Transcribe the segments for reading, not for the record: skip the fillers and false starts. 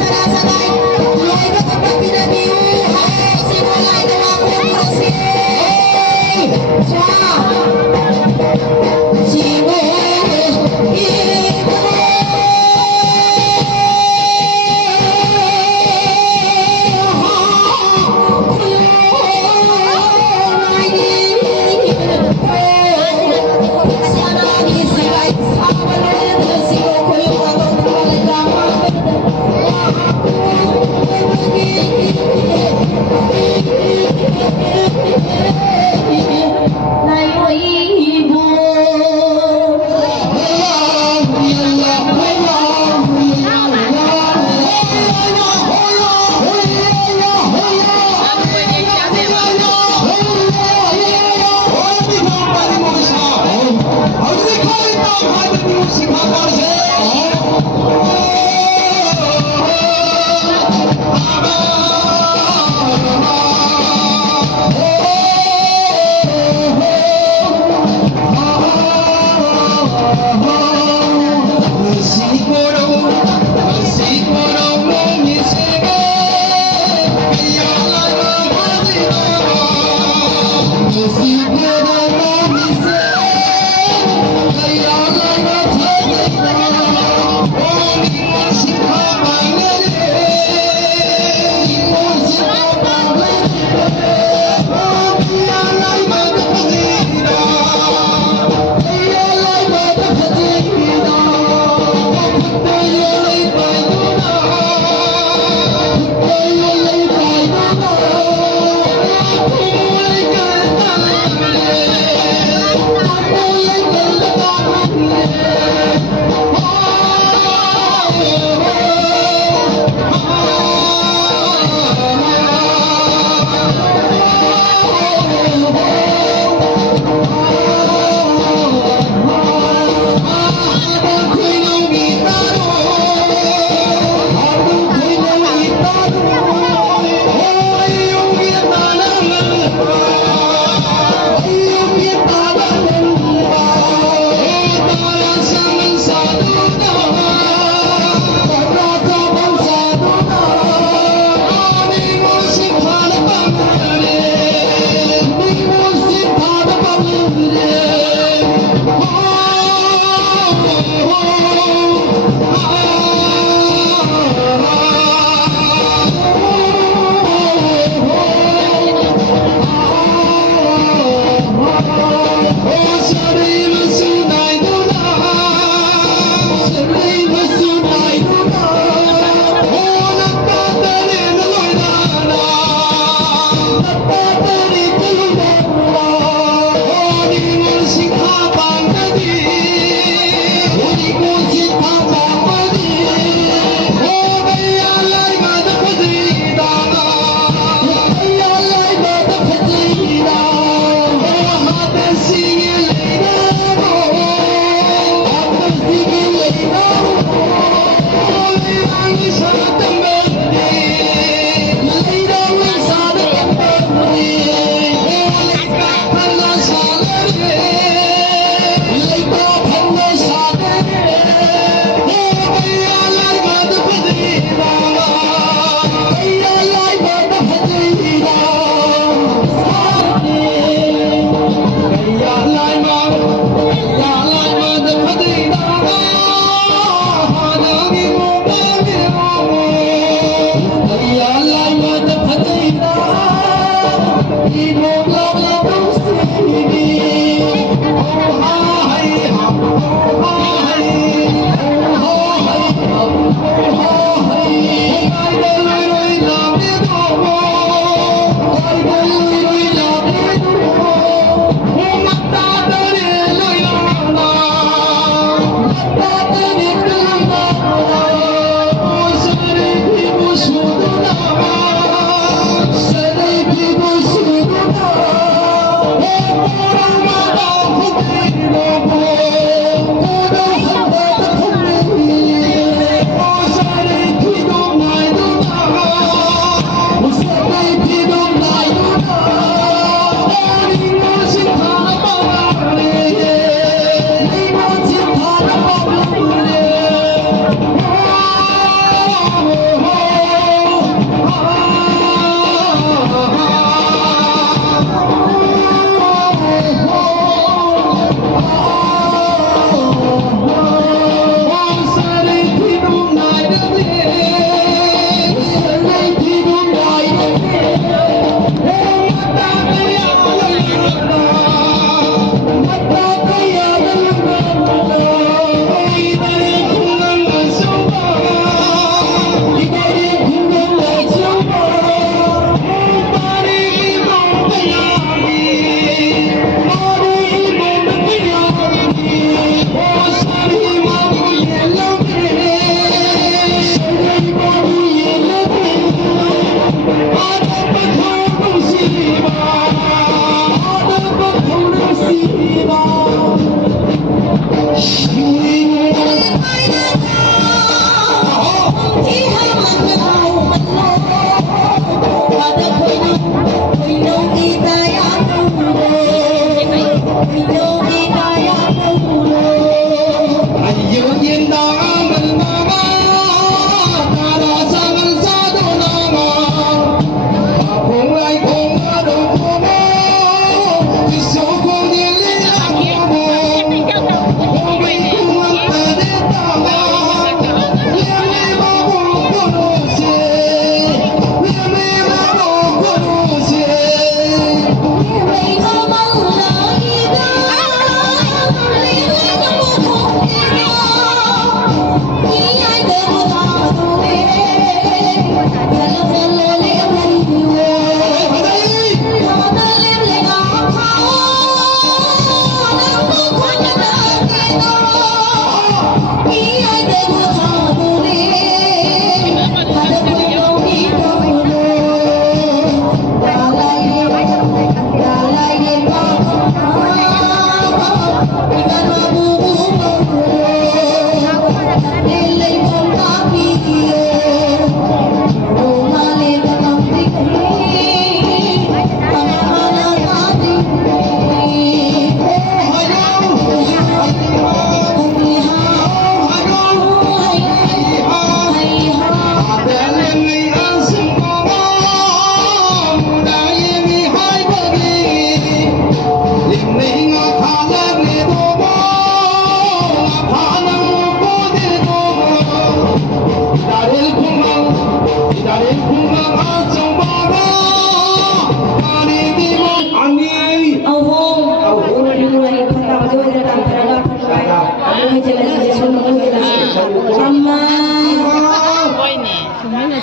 Sama-sama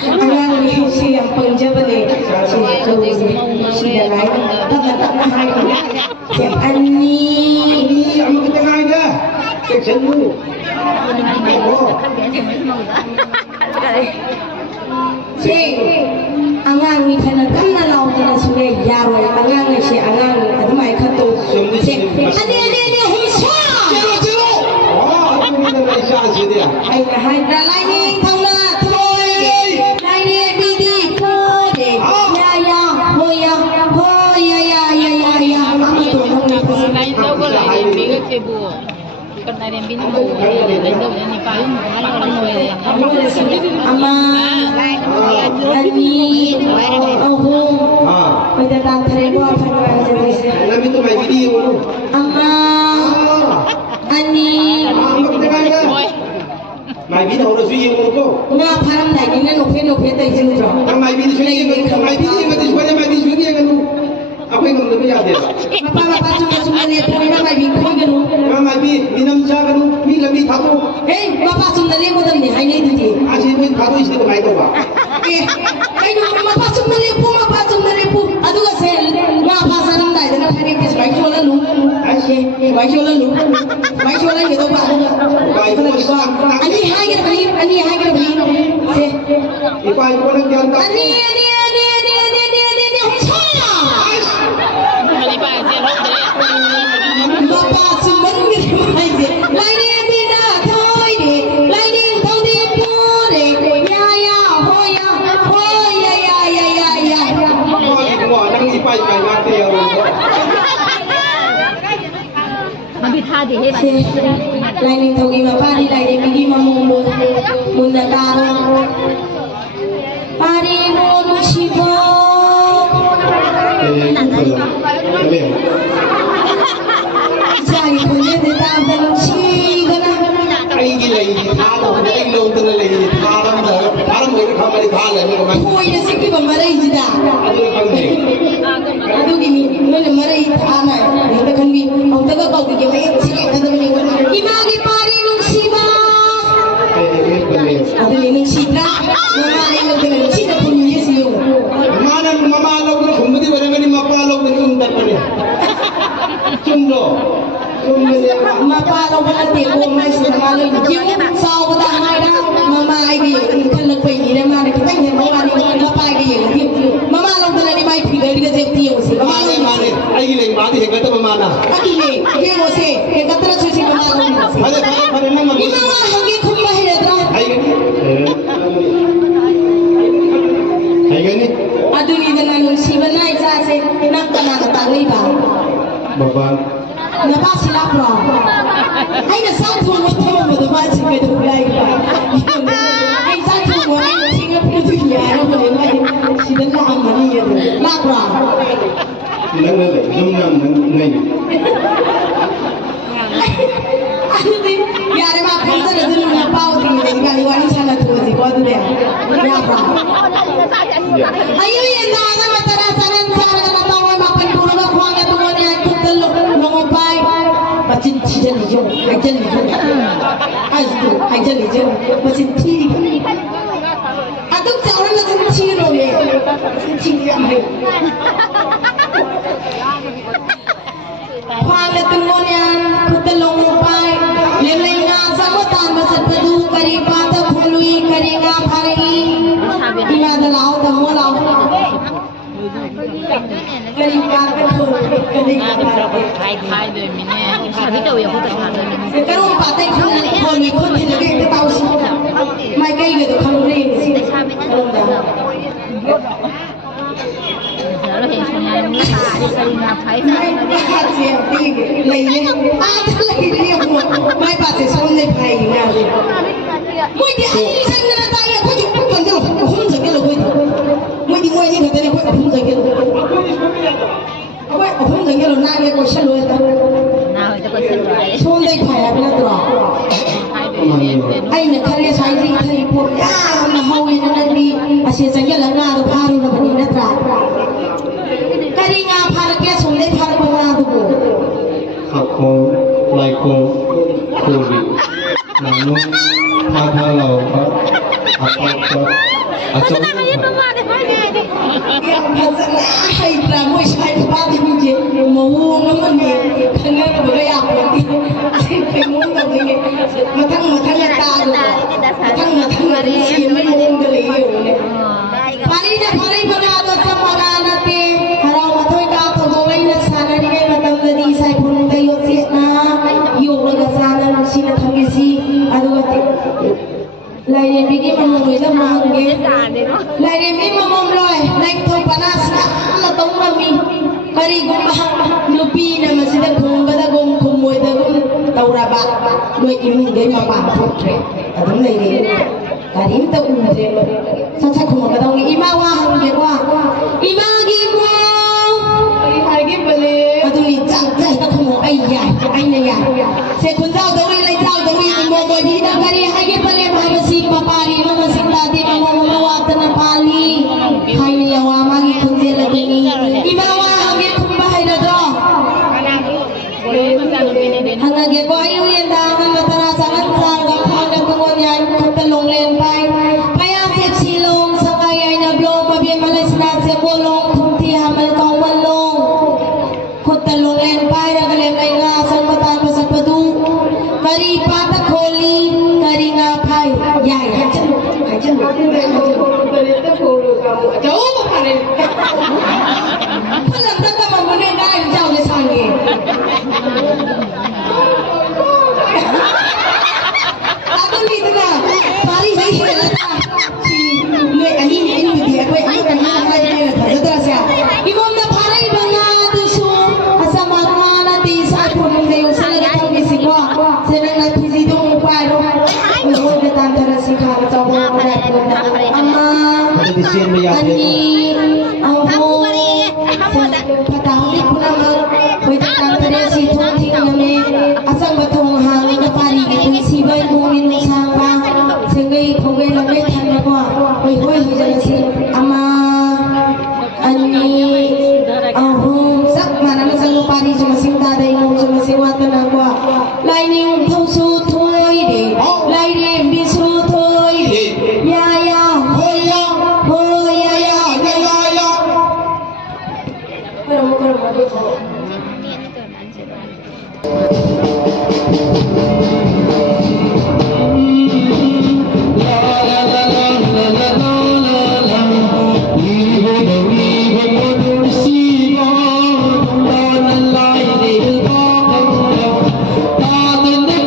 Angang siya penjabali siya lain tak hai siap ani ama kita ngaida section dulu si angang ni kana kana lau kana sungai yaroi angang ni si angang ni admai khatu ani hisha celo oh ini dah hisha sih dia hai dah lain ni thong la thôi lain ni di ko de ya ho ya am tu thong ni lain đâu có lại bị cái kia bùa con này đem pin bùa lain đâu để ni phải không ngồi ama ani oh bây giờ đang thấy qua phần ngoài rồi làm itu main video dulu ama ani main video udah suyi dulu nga pharam dai ni no phe tai jing ro main video suyi main video mati sebenarnya main video suyi kan lu apa yang kamu lebih ada Bapak cuma lihat punya mai bin koi ganu main video minam ja kan lu mi lebih tahu bapak cuma lihat modal ni hai nei tu asyik main tahu istri main tahu pak bapak cuma lihat pu adu ga sel nga pasaram dai na phari ke bai chola lu bai chola ye to ba ani hai ga bani se ipai ko nang dian ta ani Malipay dia lo bapak cuma ni mai je lai ni da thoi de lai ni thong di pu de ya ho ya wah nang ipai kai mati yaมันผิดท่าดิเฮ็ด lai ni thong gi bapak di lai de mi ma mun da ta pari mon shibo Jai punya tetap dalam sigana. Ai gila ini thalo ai lo tu le tharam mai khamari thale ni ma Koi nasi ki bamarai jida. adu kan ni Adu gini, mana marai thana. Kita kan bi, auto ka kau ki mai sini kada ni. Imagi pari nung siba. Adu ni nung sita. Mama ai lo kena sita punya siyo. mana mama lo ni khumdi baranga ni mappa lo ni unta pani chumlo Mapa lo kena teko mai sita malu jiu. Sau kita hai dah. Mama ai ki kan nak pergi ni mana kita ni mama ni mapa ai ki. Mama lo kena ni mai pergi dia safety yo si. Mama lo mane ai gila mati hegata mana Aki ni, dia mesti ekatra suci mama lo. ade pare nang Ini mama lagi kumba hedra. ai gani Aduh ni dengan musibah naik saya nak kena ketahui bang. baba Napa silap bro? Hai nak satu motor motor macam itu lagi bang. Hai satu orang tinggal putu ya, orang boleh main siapa lah mana ya tu. Nak bro? nang nang Aduh ni, ya ada apa pun saya dulu nak bau tinggi kali wani sana tu sih kau tu dia. Ya bro? Ayo yang dah nak terasaran cara nak tahu apa yang kurang kurang tu mana yang kita mengopai. Macam cincin hijau, aja hijau, macam tinggi. Aduh cara nak cincin ni, cincin yang ni. Kuang le tengok yang kita mengopai. Lelengah sama tan besar pedu kari pada pului kari ngapari. Ina dalau tamu lau. Kari pada kari ngapari. ท้ายโดยมีแน่ถ้าพี่เต๋อยังพูดถึงทางเลย Sekarang pakai kun lagi kita tahu sih. Mereka itu kamri sih. เราเห็นคนงานนี้ค่ะที่กรีนาไพศาล Mereka siap tinggi. Lainnya, lagi dia mereka pasti sonde pai ngali. Mui dia ini saya nak tanya, kau juga bukan jauh, kau jangan lo kau. Mui dia ini katanya kau jangan lo. Kau jangan lo nak dia kau selalu itu. น่าจะเป็นสลาย Sonde pai apa nak tu? ท้ายโดยมีแน่ Ai nak kali saya sih kali pun ya, nak mau yang nanti asyik saja lah nak tu hari nak beri nak tu. Kali ngapa lagi sonde pai apa nak tu? ขับโคไลโคโควิดnamunถ้าเราเอา Pasal nak ayat rumah deh, mana ni? yang pasal hai pramu sai pa di je mau ngam ni khana ko ba ya ko ti ai pe mo ta ni mathang mathang ta mathang mathang ri si me mo de le yo ne pani ja pani bana do samana na te harau mathoi ka to go lai na sana ri kai matam da di sai phun da yo se na yo la ga sana na si na thami si adu ga te lai ne bi ki man mo da ma nge lai ne mi ma mom loi lai thoi panas na tong ma mi kari gum lupi na masida phung ga da gum khumoi da gum taura ba loi imung ge ma ba thot tre adum lai ne karim ta u je sa sa khum ga dong ima wa hang ge wa ima gi ko ai ge bale adu ni chang chai ta khum ai ya ai na ya se khun jao dong lai jao dong ni mo mo bi da kari ai ge bale ma si pa pari ma si ta di ma mo wa ta na pali hai ni ya wa ma gi khun je la ni ima wa hang ge khum ba hai da do hangage ko ayu yenda hanga tara sangan sar ga khanga ko yan khata long len pai paya se chilong sangai ai na blong pa be malesna se bolong thumti hamal ka walong khata long len pai ra gale kai ga san mata pa sa padu kari pata kholi kari nga phai ya ya chalo kari ta kholu ka mo jao ma phane phalam ta ta ma ne dai jao le sange Aku ni tu lah, pari saya lah. Si, leh ani ni dia, aku ani kan nak lagi ni lah. Betul tak sih? Ibu mana pari bangga tu su, asal mana ti saat pun dia usah lagi tahu ni sih kau. Senang nak pergi tu mukai tu. Ibu dia tanda si kau coba orang tu. Amma, ani, aku patah ni pun nama. Kita tanda si tu tinggal ni, asal betul hang ni pari kita si bayi mungkin sama. Sehingga kau lagi tanda kau, hoi jadi si ama ani, aku sak mana masang pari cuma sinta dah ibu cuma sewatan aku. Lain yang tahu sutoi deh, lain yang bisu toi deh. Ya ya, hoya, hoya ya, ya ya. Kerana. Thank you.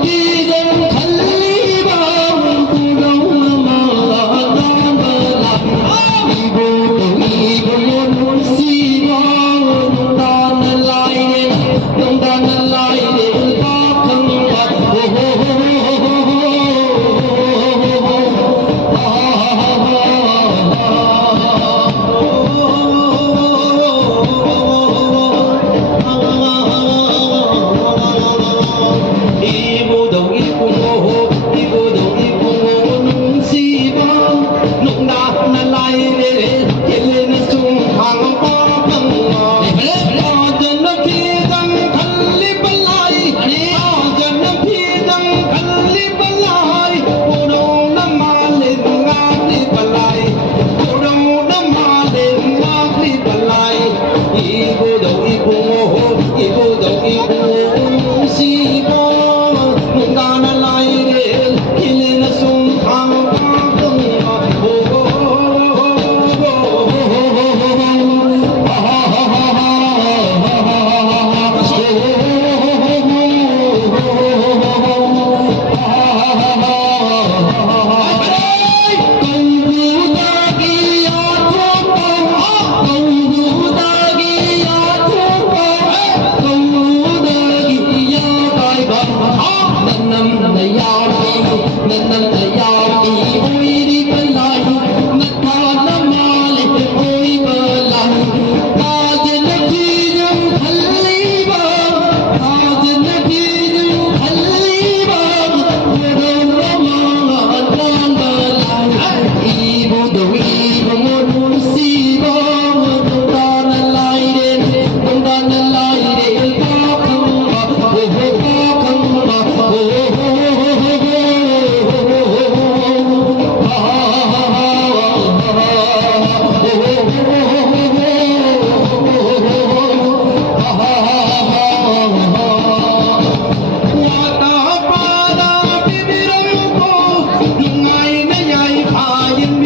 Nah,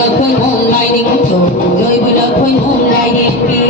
là khơi hôm nay đi cũng thử người vừa là khơi hôm nay đi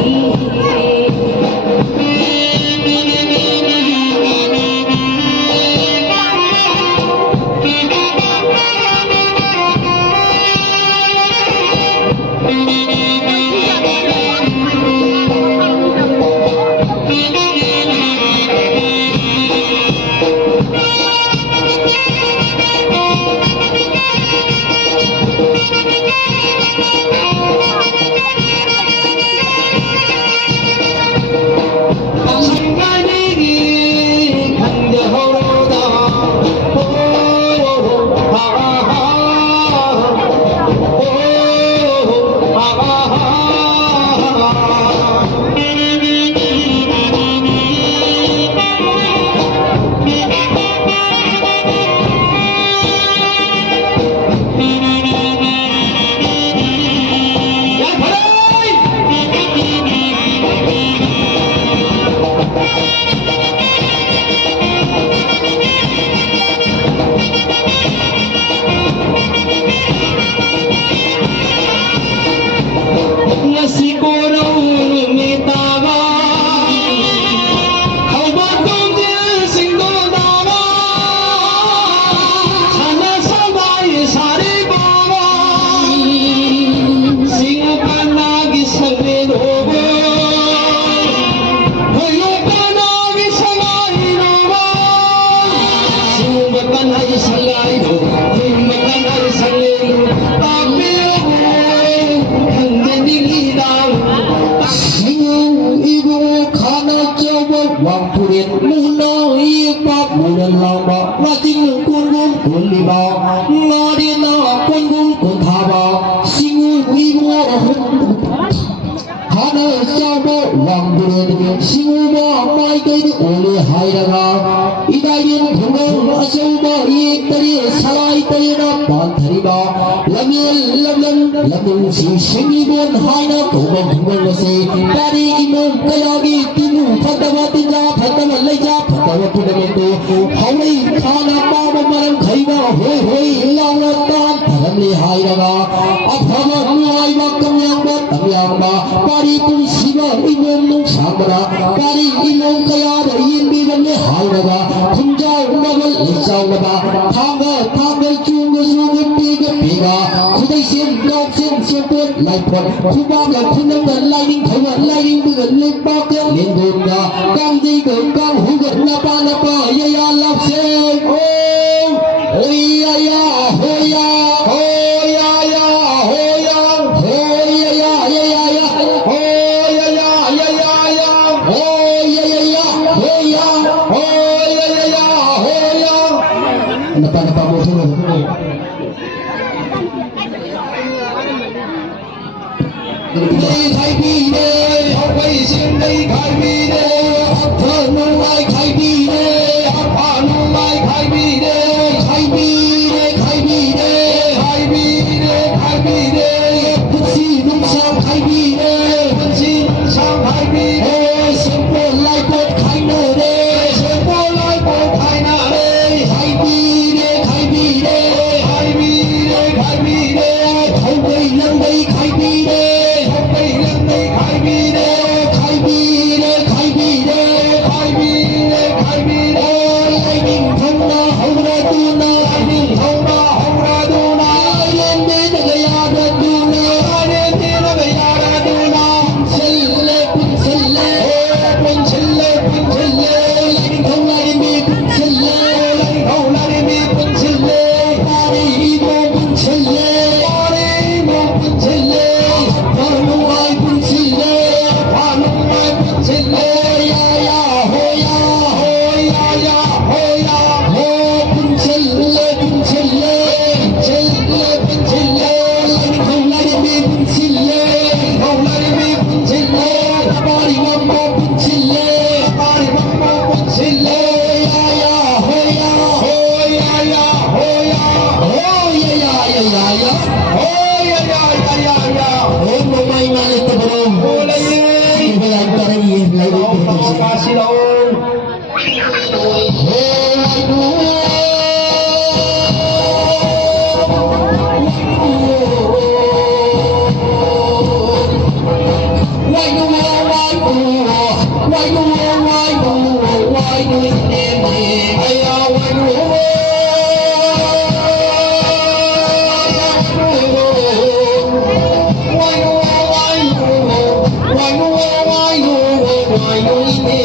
Oh, yeah, yeah, yeah, yeah.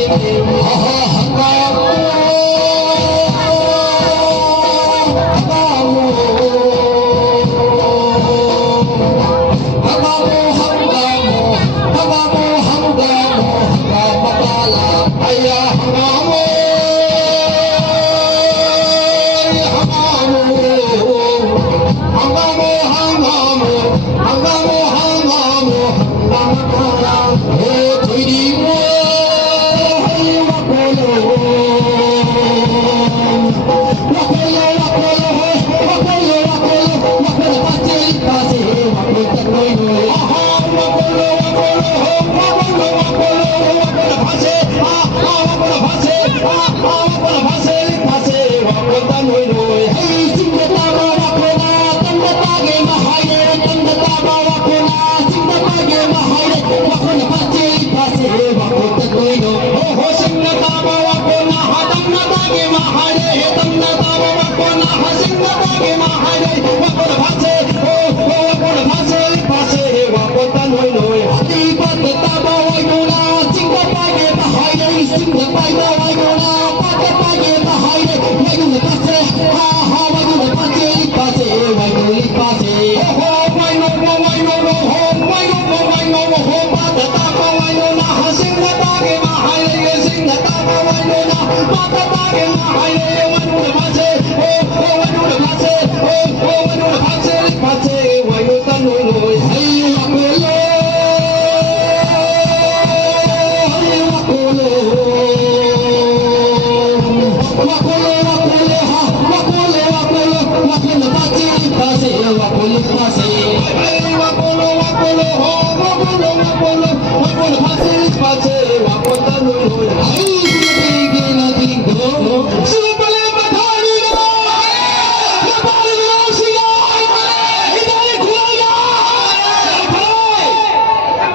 Hey!